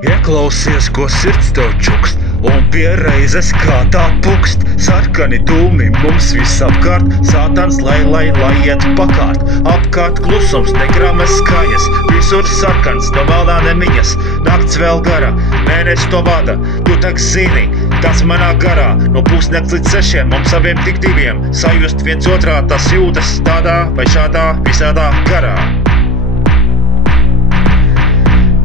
Ieklausies, ko sirds tev čukst, un pie reizes kā tā pukst. Sarkani dūmi mums visapkārt, sātans lai iet pakārt. Apkārt klusums, ne gramas skaņas, visur sarkans, no maldā nemiņas. Nakts vēl gara, mēnesis to vada, tu tak zini, tas manā garā. No pusnakts līdz 6, mums abiem tik diviem, sajust viens otrā, tas jūtas tādā vai šādā visādā garā.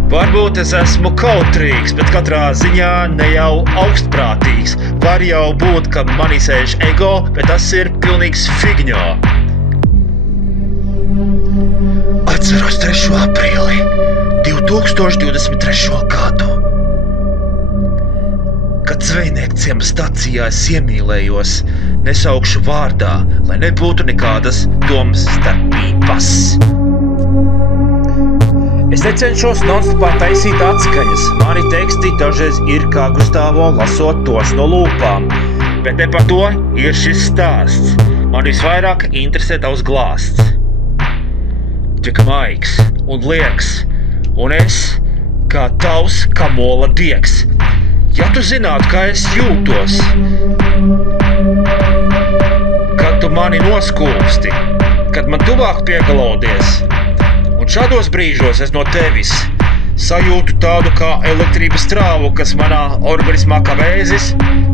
Varbūt es esmu kautrīgs, bet katrā ziņā ne jau augstprātīgs. Var jau būt, ka manī sēž ego, bet tas ir pilnīgs figņo. Atceros 3. aprīli 2023. gadu. Kad zvejnieku ciema stacijā es iemīlējos, nesaukšu vārdā, lai nebūtu nekādas domstarpības. Es necenšos non-stopā taisīt atskaņas, mani teksti dažreiz ir kā Gustavo lasot tos no lūpām. Bet ne par to ir šis stāsts, man visvairāk interesē tavs glāsts. Tik maigs un lieks, un es kā tavs kamola diegs. Ja tu zinātu, kā es jūtos, kad tu mani noskūpsti, kad man tuvāk piegalodies, un šādos brīžos es no tevis sajūtu tādu kā elektrības strāvu, kas manā organismā kā vēzis,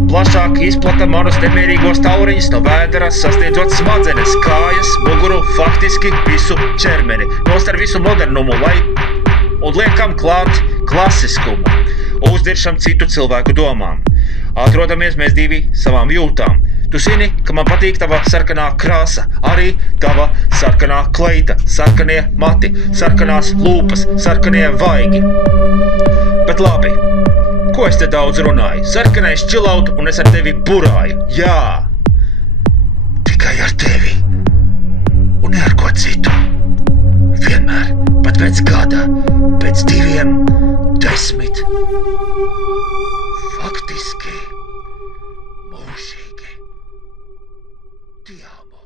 plašāk izplata manus nemierīgos tauriņus no vēdera, sasniedzot smadzenes, kājas, muguru, faktiski visu ķermeni, nostar visu modernumu, un liekam klāt klasiskumu, uzdiršam citu cilvēku domām. Atrodamies mēs divi savām jūtām. Tu zini, ka man patīk tava sarkanā krāsa, arī tava sarkanā kleita, sarkanie mati, sarkanās lūpas, sarkanie vaigi. Bet labi, ko es te daudz runāju? Sarkanais chillaut un es ar tevi burāju. Jā, tikai ar tevi un ne ar ko citu. Vienmēr, pat pēc gada, pēc 2, 10, faktiski mūžīgi. Ti amo.